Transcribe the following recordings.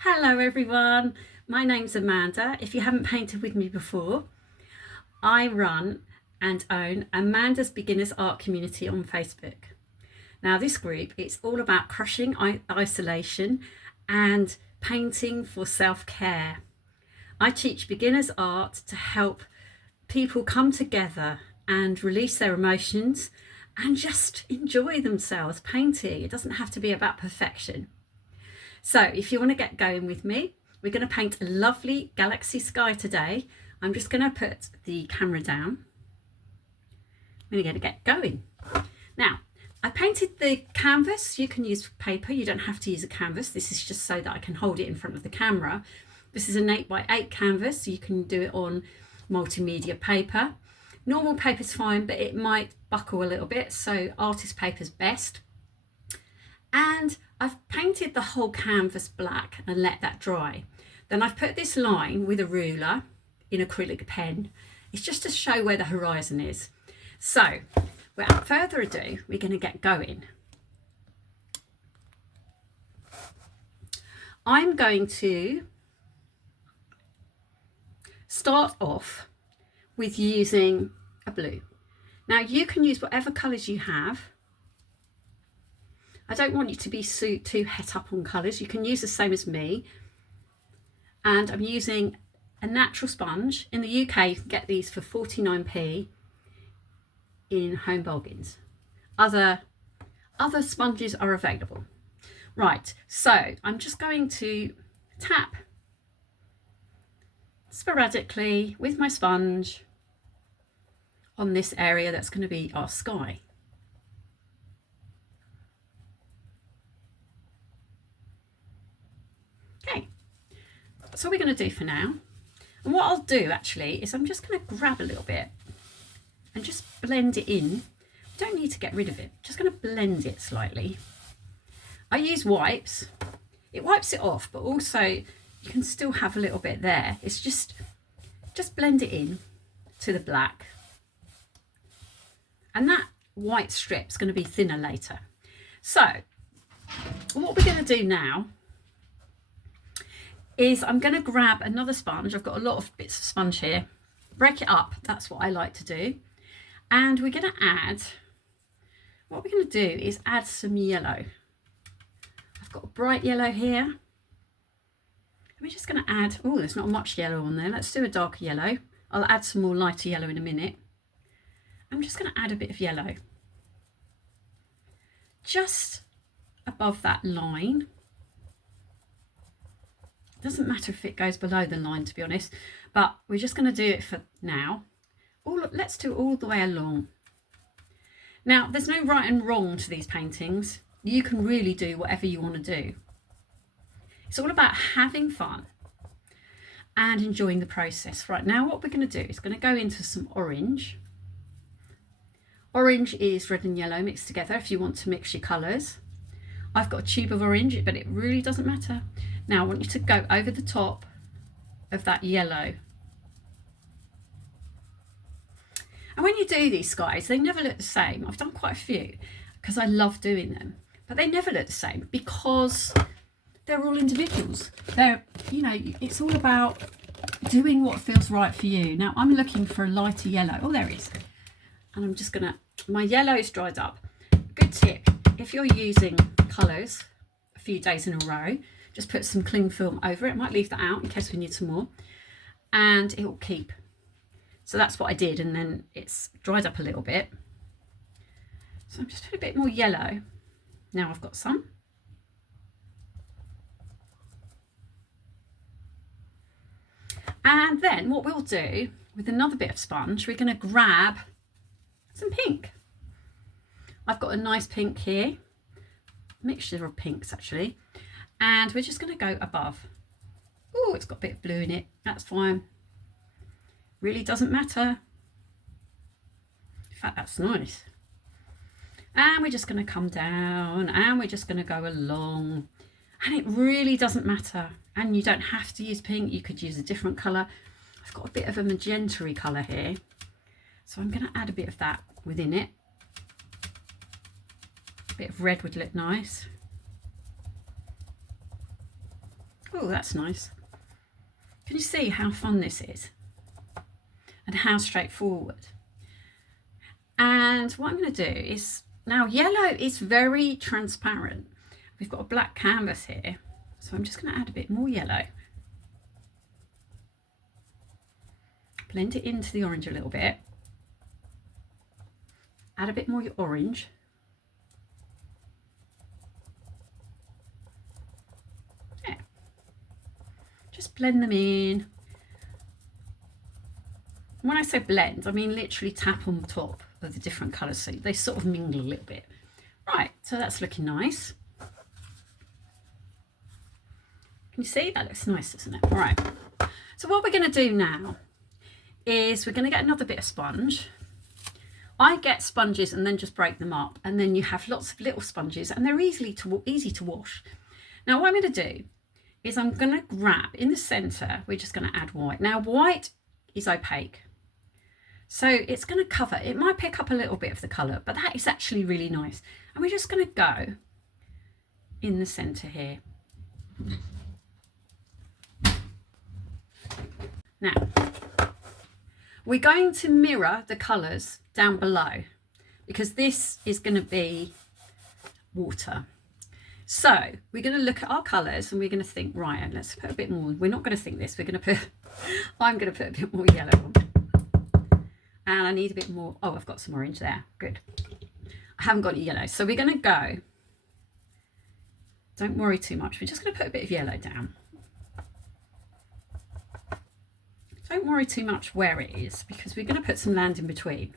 Hello everyone, my name's Amanda. If you haven't painted with me before, I run and own Amanda's Beginners Art Community on Facebook. Now this group, it's all about crushing isolation and painting for self-care. I teach beginners art to help people come together and release their emotions and just enjoy themselves painting. It doesn't have to be about perfection. So if you want to get going with me, we're going to paint a lovely galaxy sky today. I'm just going to put the camera down. We're going to get going. Now, I painted the canvas. You can use paper. You don't have to use a canvas. This is just so that I can hold it in front of the camera. This is an 8x8 canvas. So you can do it on multimedia paper. Normal paper is fine, but it might buckle a little bit. So artist paper is best. And I've painted the whole canvas black and let that dry. Then I've put this line with a ruler in acrylic pen. It's just to show where the horizon is. So without further ado, we're going to get going. I'm going to start off with using a blue. Now you can use whatever colours you have. I don't want you to be too het up on colours. You can use the same as me. And I'm using a natural sponge. In the UK, you can get these for 49p in Home Bargains. Other sponges are available. Right, so I'm just going to tap sporadically with my sponge on this area that's going to be our sky. Okay, that's all we're going to do for now. And what I'll do actually is I'm just going to grab a little bit and just blend it in. You don't need to get rid of it, just going to blend it slightly. I use wipes. It wipes it off, but also you can still have a little bit there. It's just blend it in to the black. And that white strip's going to be thinner later. So what we're going to do now is I'm going to grab another sponge. I've got a lot of bits of sponge here. Break it up. That's what I like to do. And we're going to add, what we're going to do is add some yellow. I've got a bright yellow here. We're just going to add, oh, there's not much yellow on there. Let's do a darker yellow. I'll add some more lighter yellow in a minute. I'm just going to add a bit of yellow. Just above that line. Doesn't matter if it goes below the line, to be honest, but we're just going to do it for now. Let's do it all the way along. Now, there's no right and wrong to these paintings. You can really do whatever you want to do. It's all about having fun and enjoying the process. Right, now what we're going to do is going to go into some orange. Orange is red and yellow mixed together if you want to mix your colours. I've got a tube of orange, but it really doesn't matter. Now I want you to go over the top of that yellow. And when you do these skies, they never look the same. I've done quite a few because I love doing them, but they never look the same because they're all individuals. They're, you know, it's all about doing what feels right for you. Now I'm looking for a lighter yellow. Oh, there it is. And I'm just gonna, my yellow is dried up. Good tip, if you're using colours a few days in a row, just put some cling film over it. I might leave that out in case we need some more, and it will keep. So that's what I did, and then it's dried up a little bit. So I'm just putting a bit more yellow. Now I've got some. And then what we'll do with another bit of sponge, we're going to grab some pink. I've got a nice pink here, mixture of pinks actually, and we're just going to go above. Oh, it's got a bit of blue in it. That's fine. Really doesn't matter. In fact, that's nice. And we're just going to come down and we're just going to go along. And it really doesn't matter. And you don't have to use pink. You could use a different colour. I've got a bit of a magenta-y colour here. So I'm going to add a bit of that within it. A bit of red would look nice. Oh, that's nice. Can you see how fun this is? And how straightforward. And what I'm going to do is, now yellow is very transparent. We've got a black canvas here, so I'm just going to add a bit more yellow. Blend it into the orange a little bit. Add a bit more orange. Yeah. Just blend them in. When I say blend, I mean literally tap on the top of the different colours so they sort of mingle a little bit. Right, so that's looking nice. Can you see? That looks nice, doesn't it? All right. So what we're going to do now is we're going to get another bit of sponge. I get sponges and then just break them up, and then you have lots of little sponges and they're easy to wash. Now what I'm going to do is I'm going to grab in the centre, we're just going to add white. Now white is opaque. So it's going to cover, it might pick up a little bit of the colour, but that is actually really nice. And we're just going to go in the centre here. Now, we're going to mirror the colours down below because this is going to be water. So we're going to look at our colours and we're going to think, right, let's put a bit more. We're not going to think this, we're going to put, I'm going to put a bit more yellow on. And I need a bit more, oh, I've got some orange there, good. I haven't got any yellow, so we're going to go, don't worry too much, we're just going to put a bit of yellow down. Don't worry too much where it is because we're going to put some land in between.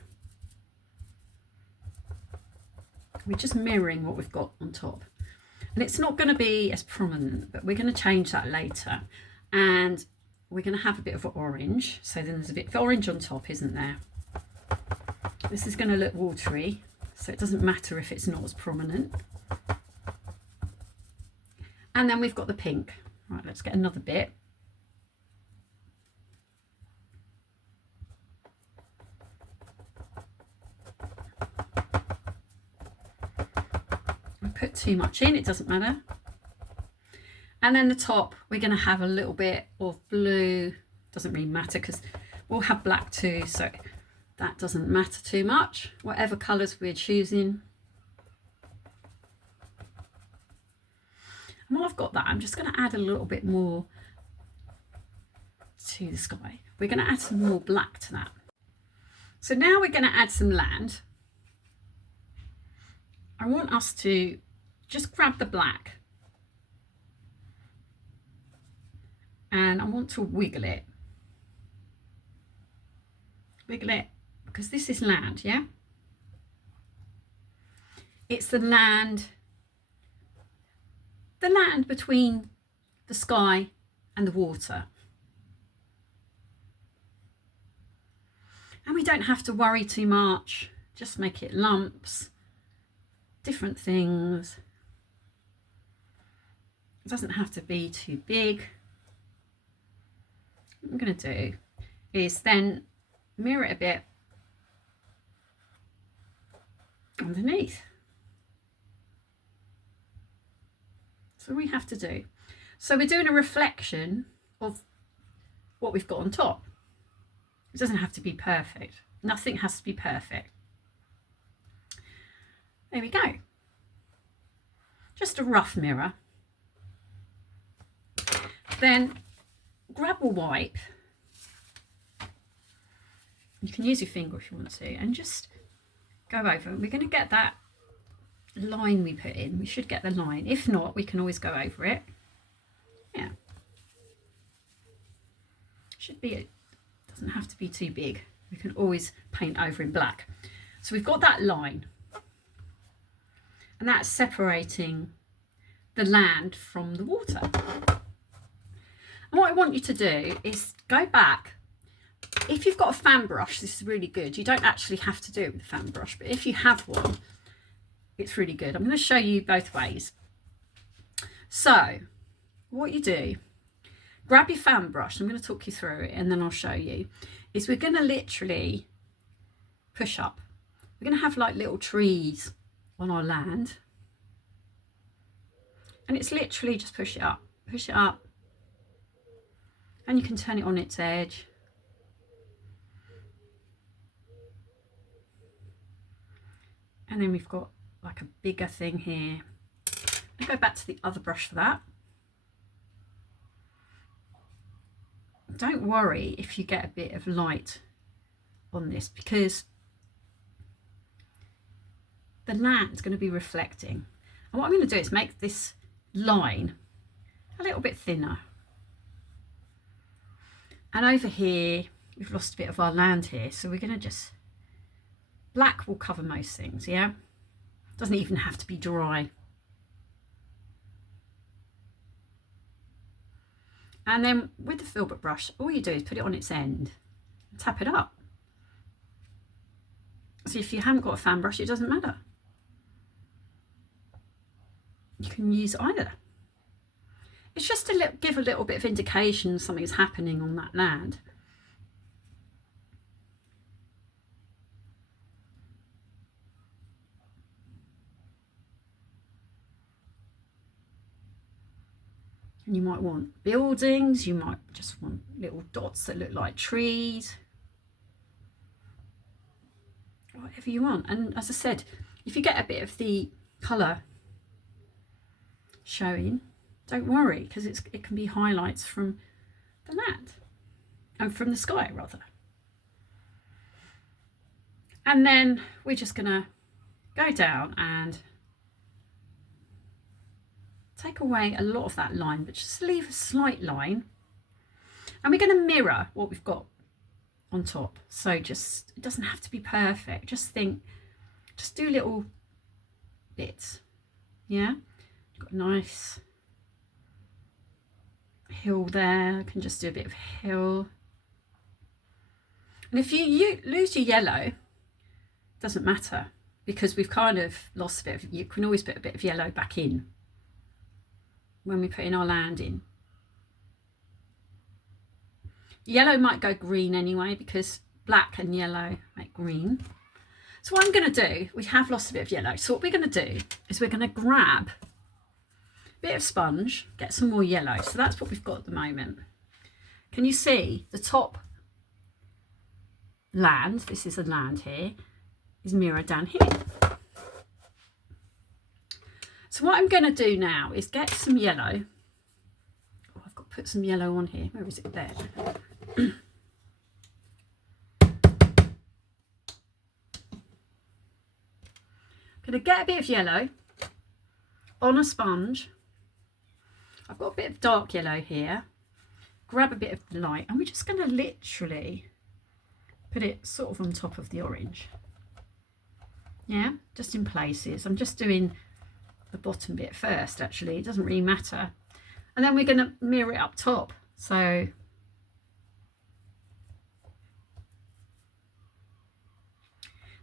We're just mirroring what we've got on top. And it's not going to be as prominent, but we're going to change that later. And we're going to have a bit of orange. So then there's a bit of orange on top, isn't there? This is going to look watery, so it doesn't matter if it's not as prominent. And then we've got the pink. Right, let's get another bit. I put too much in, it doesn't matter. And then the top, we're going to have a little bit of blue. Doesn't really matter because we'll have black too, so that doesn't matter too much. Whatever colours we're choosing. And while I've got that, I'm just going to add a little bit more to the sky. We're going to add some more black to that. So now we're going to add some land. I want us to just grab the black and I want to wiggle it. Wiggle it because this is land, yeah? It's the land between the sky and the water. And we don't have to worry too much, just make it lumps, different things. It doesn't have to be too big. What I'm going to do is then mirror it a bit underneath. So we have to do. So we're doing a reflection of what we've got on top. It doesn't have to be perfect. Nothing has to be perfect. There we go. Just a rough mirror. Then grab a wipe. You can use your finger if you want to, and just go over. We're going to get that line we put in. We should get the line. If not, we can always go over it. Yeah. Should be, it doesn't have to be too big. We can always paint over in black. So we've got that line. And that's separating the land from the water. And what I want you to do is go back. If you've got a fan brush, this is really good. You don't actually have to do it with a fan brush, but if you have one, it's really good. I'm going to show you both ways. So what you do, grab your fan brush. I'm going to talk you through it and then I'll show you. Is we're going to literally push up. We're going to have like little trees on our land. And it's literally just push it up, and you can turn it on its edge. And then we've got like a bigger thing here. I'll go back to the other brush for that. Don't worry if you get a bit of light on this, because the land's going to be reflecting. And what I'm going to do is make this line a little bit thinner. And over here, we've lost a bit of our land here, so we're going to just, black will cover most things, yeah? Doesn't even have to be dry. And then with the filbert brush, all you do is put it on its end and tap it up. So if you haven't got a fan brush, it doesn't matter. You can use either. It's just to give a little bit of indication something's happening on that land. And you might want buildings, you might just want little dots that look like trees. Whatever you want. And as I said, if you get a bit of the colour showing, don't worry, because it can be highlights from the land, and from the sky rather. And then we're just going to go down and take away a lot of that line, but just leave a slight line. And we're going to mirror what we've got on top. So just, it doesn't have to be perfect. Just do little bits. Yeah, got a nice hill there. I can just do a bit of hill. And if you lose your yellow, doesn't matter, because we've kind of lost a bit of, you can always put a bit of yellow back in when we put in our land in. Yellow might go green anyway, because black and yellow make green. So what I'm going to do, we have lost a bit of yellow. So what we're going to do is we're going to grab a bit of sponge, get some more yellow. So that's what we've got at the moment. Can you see the top land? This is a land here, is mirrored down here. So what I'm going to do now is get some yellow. Oh, I've got to put some yellow on here. Where is it? There. I'm going to get a bit of yellow on a sponge. I've got a bit of dark yellow here. Grab a bit of light, and we're just going to literally put it sort of on top of the orange. Yeah, just in places. I'm just doing the bottom bit first, actually. It doesn't really matter. And then we're going to mirror it up top. So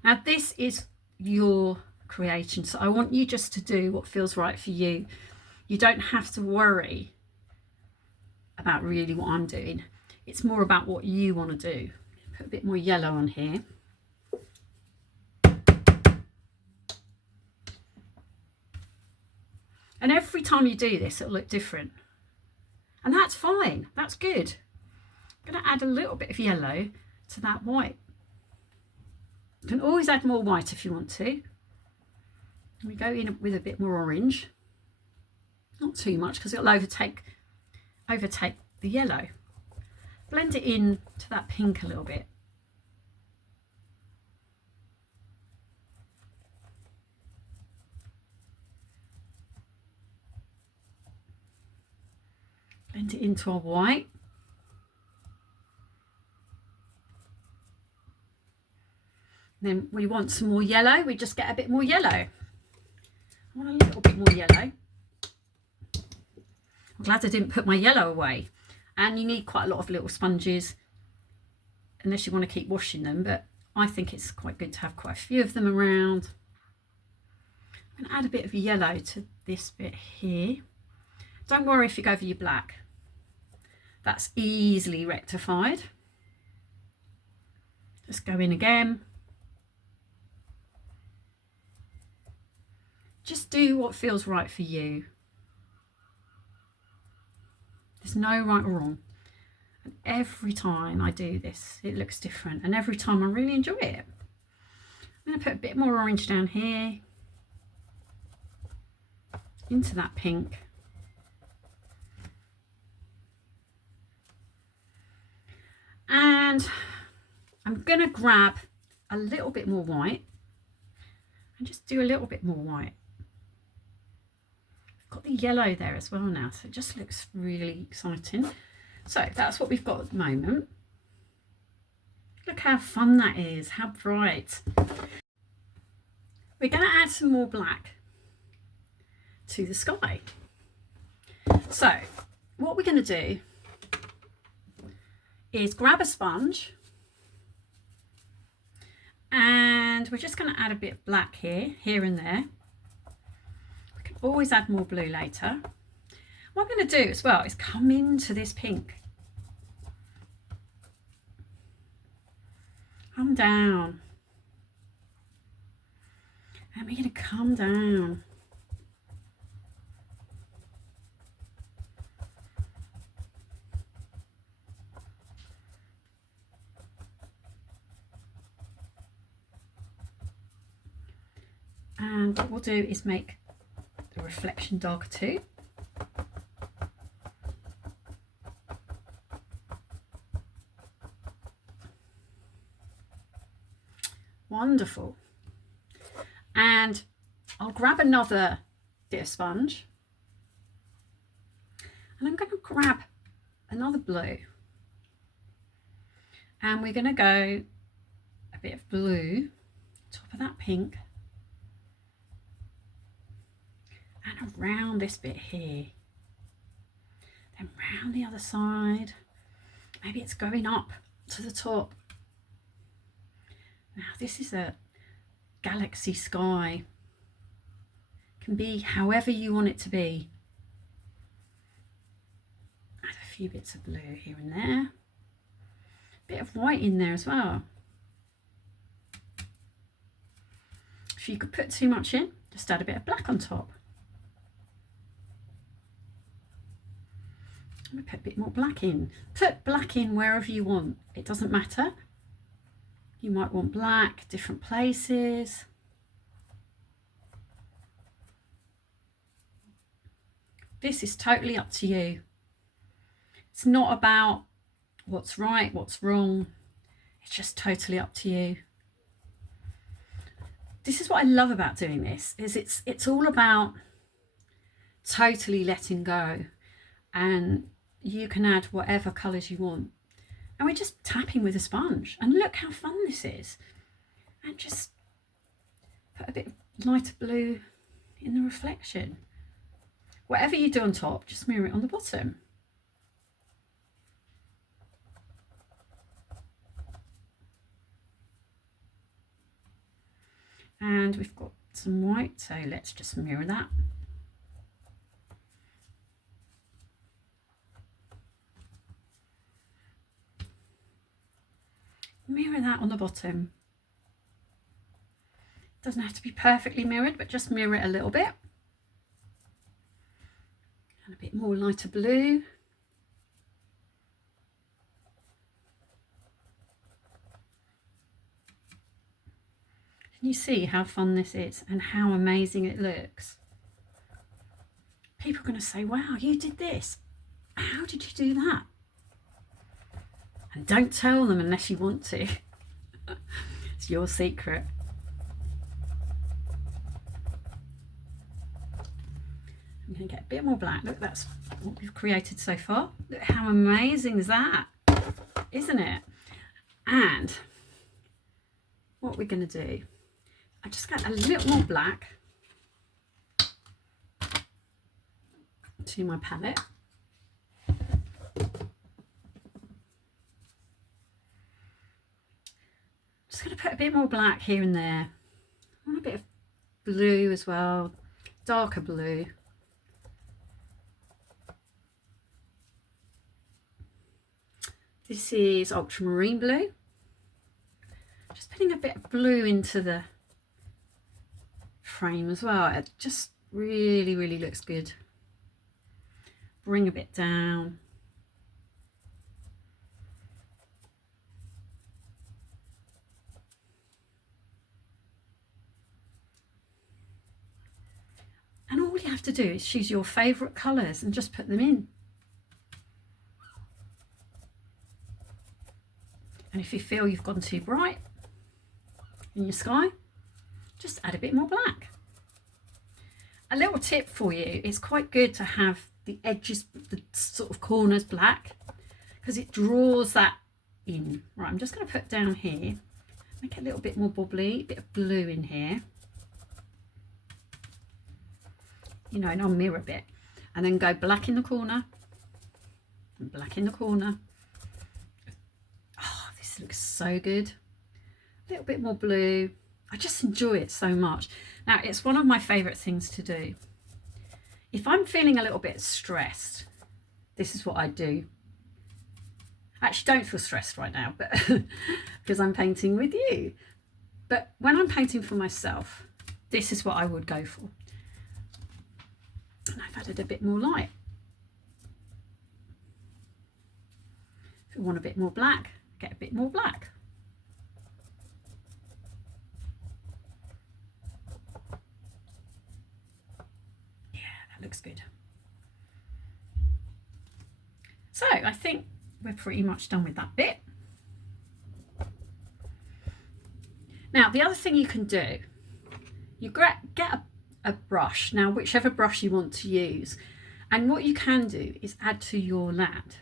now this is your creation, so I want you just to do what feels right for you. You don't have to worry about really what I'm doing. It's more about what you want to do. Put a bit more yellow on here. And every time you do this, it'll look different. And that's fine. That's good. I'm going to add a little bit of yellow to that white. You can always add more white if you want to. We go in with a bit more orange. Not too much, because it'll overtake the yellow. Blend it in to that pink a little bit. Blend it into our white. Then we want some more yellow. We just get a bit more yellow. I want a little bit more yellow. I'm glad I didn't put my yellow away. And you need quite a lot of little sponges, unless you want to keep washing them, but I think it's quite good to have quite a few of them around. I'm going to add a bit of yellow to this bit here. Don't worry if you go over your black. That's easily rectified. Just go in again. Just do what feels right for you. There's no right or wrong. And every time I do this, it looks different, and every time I really enjoy it. I'm going to put a bit more orange down here into that pink. And I'm going to grab a little bit more white and just do a little bit more white. I've got the yellow there as well now, so it just looks really exciting. So that's what we've got at the moment. Look how fun that is, how bright. We're going to add some more black to the sky. So what we're going to do is grab a sponge, and we're just going to add a bit of black here and there. We can always add more blue later. What I'm going to do as well is come into this pink. Come down. And we're going to come down. And what we'll do is make the reflection darker too. Wonderful. And I'll grab another bit of sponge, and I'm going to grab another blue, and we're going to go a bit of blue top of that pink and around this bit here, then round the other side. Maybe it's going up to the top. Now this is a galaxy sky. It can be however you want it to be. Add a few bits of blue here and there. A bit of white in there as well. If you could put too much in, just add a bit of black on top. I'm going to put a bit more black in. Put black in wherever you want. It doesn't matter. You might want black, different places. This is totally up to you. It's not about what's right, what's wrong. It's just totally up to you. This is what I love about doing this, is it's all about totally letting go, and you can add whatever colours you want. And we're just tapping with a sponge, and look how fun this is. And just put a bit of lighter blue in the reflection. Whatever you do on top, just mirror it on the bottom. And we've got some white, so let's just mirror that. Mirror that on the bottom. It doesn't have to be perfectly mirrored, but just mirror it a little bit. And a bit more lighter blue. Can you see how fun this is and how amazing it looks? People are going to say, wow, you did this. How did you do that? And don't tell them unless you want to. It's your secret. I'm going to get a bit more black. Look, that's what we've created so far. Look how amazing is that, isn't it? And what we're going to do, I just got a little more black to my palette. Just going to put a bit more black here and there. I want a bit of blue as well, darker blue. This is ultramarine blue. Just putting a bit of blue into the frame as well. It just really, really looks good. Bring a bit down. And all you have to do is choose your favourite colours and just put them in. And if you feel you've gone too bright in your sky, just add a bit more black. A little tip for you, it's quite good to have the edges, the sort of corners black, because it draws that in. Right, I'm just going to put down here, make it a little bit more bubbly, a bit of blue in here, you know, and I'll mirror a bit, and then go black in the corner and black in the corner. Oh, this looks so good. A little bit more blue. I just enjoy it so much. Now, it's one of my favourite things to do. If I'm feeling a little bit stressed, this is what I do. I actually don't feel stressed right now, but because I'm painting with you. But when I'm painting for myself, this is what I would go for. And I've added a bit more light. If you want a bit more black, get a bit more black. Looks good. So I think we're pretty much done with that bit. Now the other thing you can do, you get a brush, now whichever brush you want to use, and what you can do is add to your land.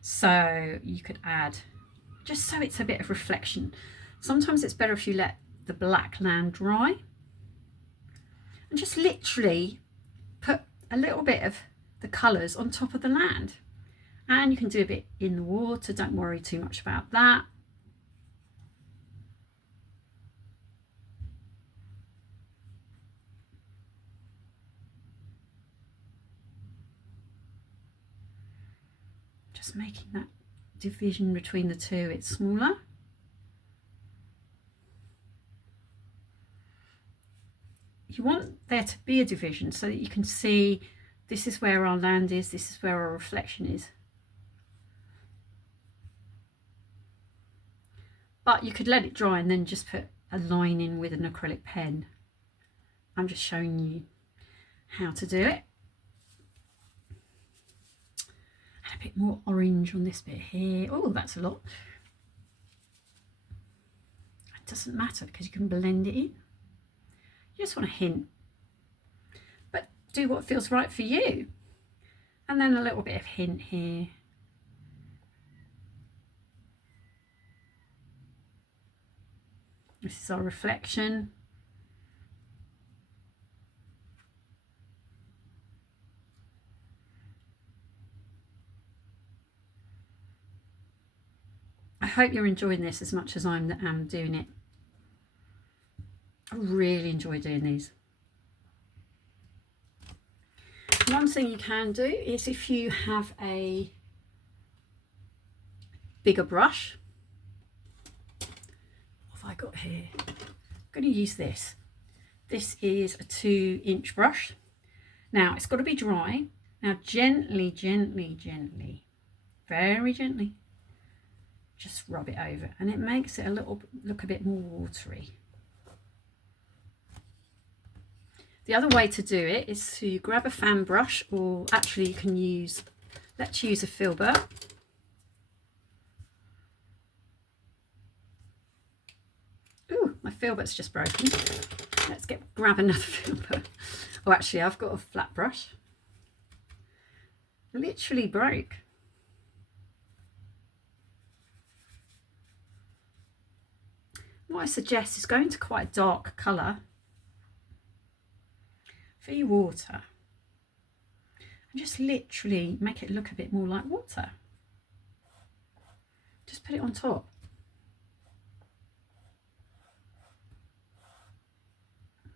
So you could add, just so it's a bit of reflection. Sometimes it's better if you let the black land dry and just literally put a little bit of the colours on top of the land. And you can do a bit in the water, don't worry too much about that. Just making that division between the two, it's smaller. You want there to be a division so that you can see this is where our land is, this is where our reflection is. But you could let it dry and then just put a line in with an acrylic pen. I'm just showing you how to do it. Add a bit more orange on this bit here. Oh, that's a lot. It doesn't matter because you can blend it in. You just want a hint, but do what feels right for you. And then a little bit of hint here. This is our reflection. I hope you're enjoying this as much as I am doing it. I really enjoy doing these. One thing you can do is if you have a bigger brush, what have I got here? I'm going to use this. This is a 2-inch brush. Now it's got to be dry. Now gently, gently, gently, very gently, just rub it over, and it makes it look a bit more watery. The other way to do it is to grab a fan brush, or actually you can use, let's use a filbert. Ooh, my filbert's just broken. Let's grab another filbert. Oh, actually I've got a flat brush. Literally broke. What I suggest is going to quite a dark colour for your water and just literally make it look a bit more like water. Just put it on top.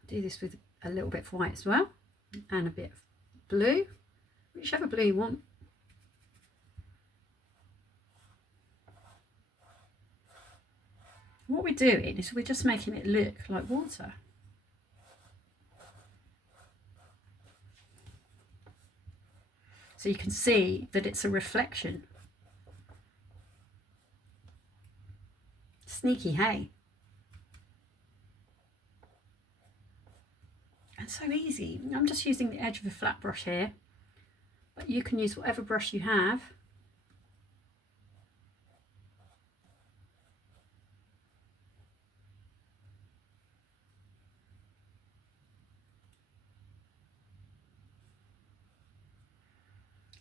Do this with a little bit of white as well and a bit of blue, whichever blue you want. What we're doing is we're just making it look like water. So you can see that it's a reflection. Sneaky, hey? It's so easy. I'm just using the edge of a flat brush here, but you can use whatever brush you have.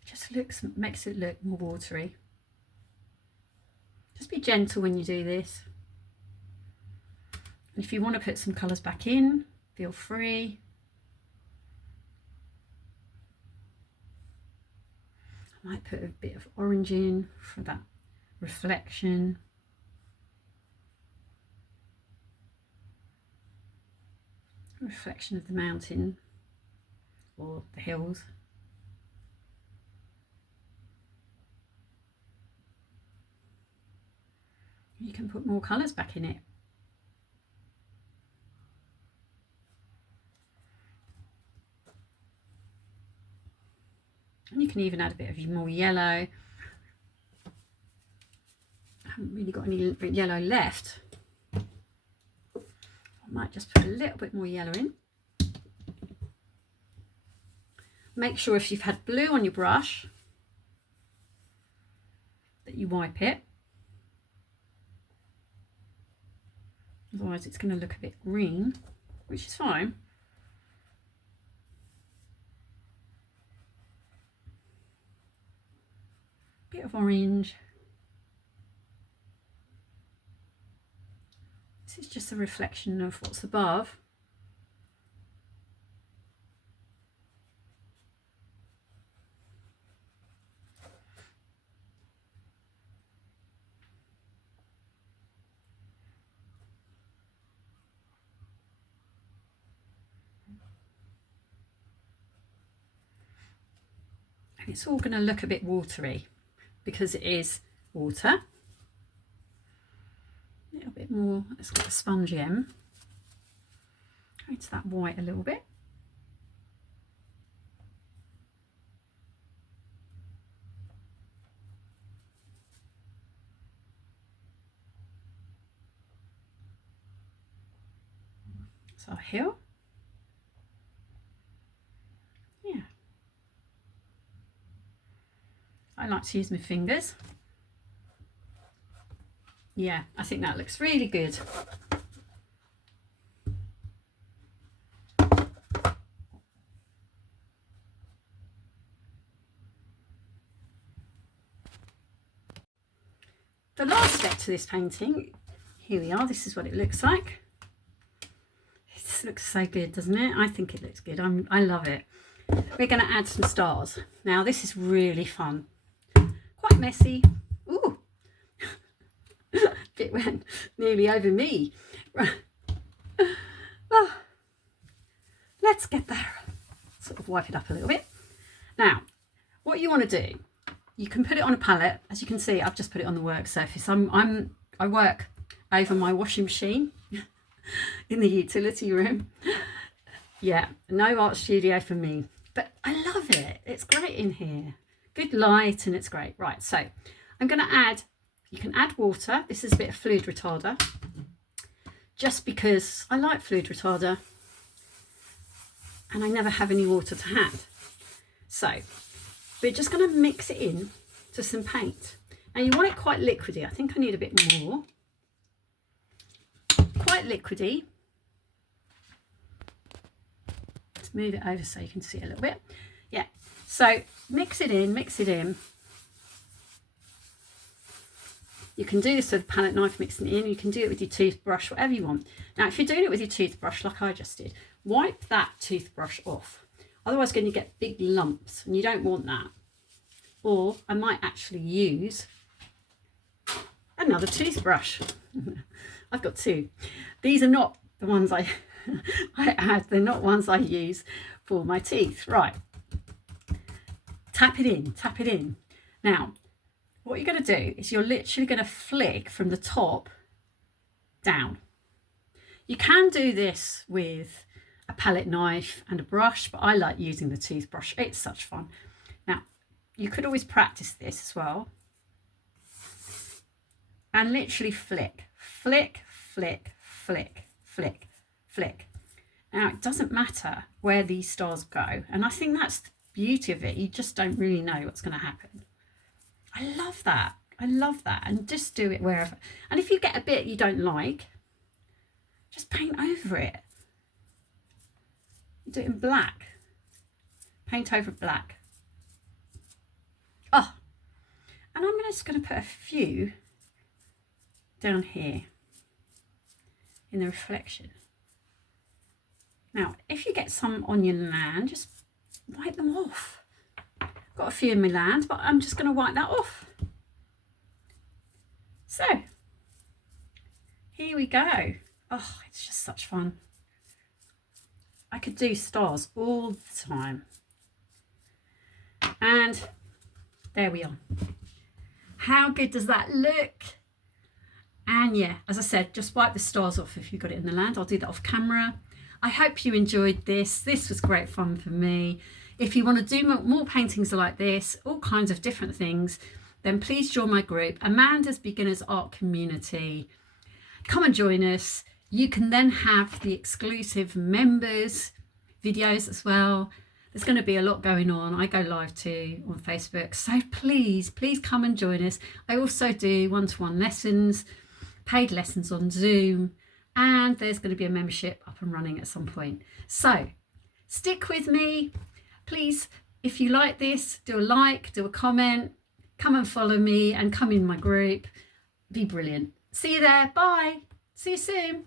Just makes it look more watery. Just be gentle when you do this. And if you want to put some colours back in, feel free. I might put a bit of orange in for that reflection. Reflection of the mountain or the hills. You can put more colours back in it. And you can even add a bit of more yellow. I haven't really got any yellow left. I might just put a little bit more yellow in. Make sure if you've had blue on your brush that you wipe it. Otherwise it's going to look a bit green, which is fine. Bit of orange. This is just a reflection of what's above. And it's all going to look a bit watery because it is water. A little bit more, it's got a spongy end. Go into that white a little bit. So our hill. Yeah. I like to use my fingers. Yeah, I think that looks really good. The last step to this painting, here we are, this is what it looks like. This looks so good, doesn't it? I think it looks good. I love it. We're going to add some stars. Now this is really fun. Quite messy. Ooh. It went nearly over me. Oh, let's get there. Sort of wipe it up a little bit. Now, what you want to do, you can put it on a palette. As you can see, I've just put it on the work surface. I work over my washing machine in the utility room. Yeah, no art studio for me, but I love it. It's great in here. Good light and it's great. Right, so I'm going to add, you can add water. This is a bit of fluid retarder, just because I like fluid retarder and I never have any water to hand. So we're just going to mix it in to some paint. And you want it quite liquidy. I think I need a bit more. Quite liquidy. Let's move it over so you can see a little bit. Yeah, so mix it in, mix it in. You can do this with a palette knife, mixing it in. You can do it with your toothbrush, whatever you want. Now, if you're doing it with your toothbrush, like I just did, wipe that toothbrush off. Otherwise, you're going to get big lumps, and you don't want that. Or I might actually use another toothbrush. I've got two. These are not the ones I add. They're not ones I use for my teeth. Right. Tap it in, tap it in. Now, what you're going to do is you're literally going to flick from the top down. You can do this with a palette knife and a brush, but I like using the toothbrush. It's such fun. Now, you could always practice this as well. And literally flick, flick, flick, flick, flick, flick. Now, it doesn't matter where these stars go. And I think that's the beauty of it. You just don't really know what's going to happen. I love that. I love that. And just do it wherever. And if you get a bit you don't like, just paint over it. Do it in black. Paint over black. Oh, and I'm just going to put a few down here in the reflection. Now, if you get some on your land, just wipe them off. Got a few in my land, but I'm just going to wipe that off. So, here we go. Oh, it's just such fun. I could do stars all the time. And there we are. How good does that look? And yeah, as I said, just wipe the stars off if you've got it in the land. I'll do that off camera. I hope you enjoyed this. This was great fun for me. If you want to do more paintings like this, all kinds of different things, then please join my group, Amanda's Beginners Art Community. Come and join us. You can then have the exclusive members videos as well. There's going to be a lot going on. I go live too on Facebook. So please come and join us. I also do one-to-one lessons, paid lessons on Zoom, and there's going to be a membership up and running at some point. So stick with me. Please, if you like this, do a like, do a comment, come and follow me and come in my group. Be brilliant. See you there. Bye. See you soon.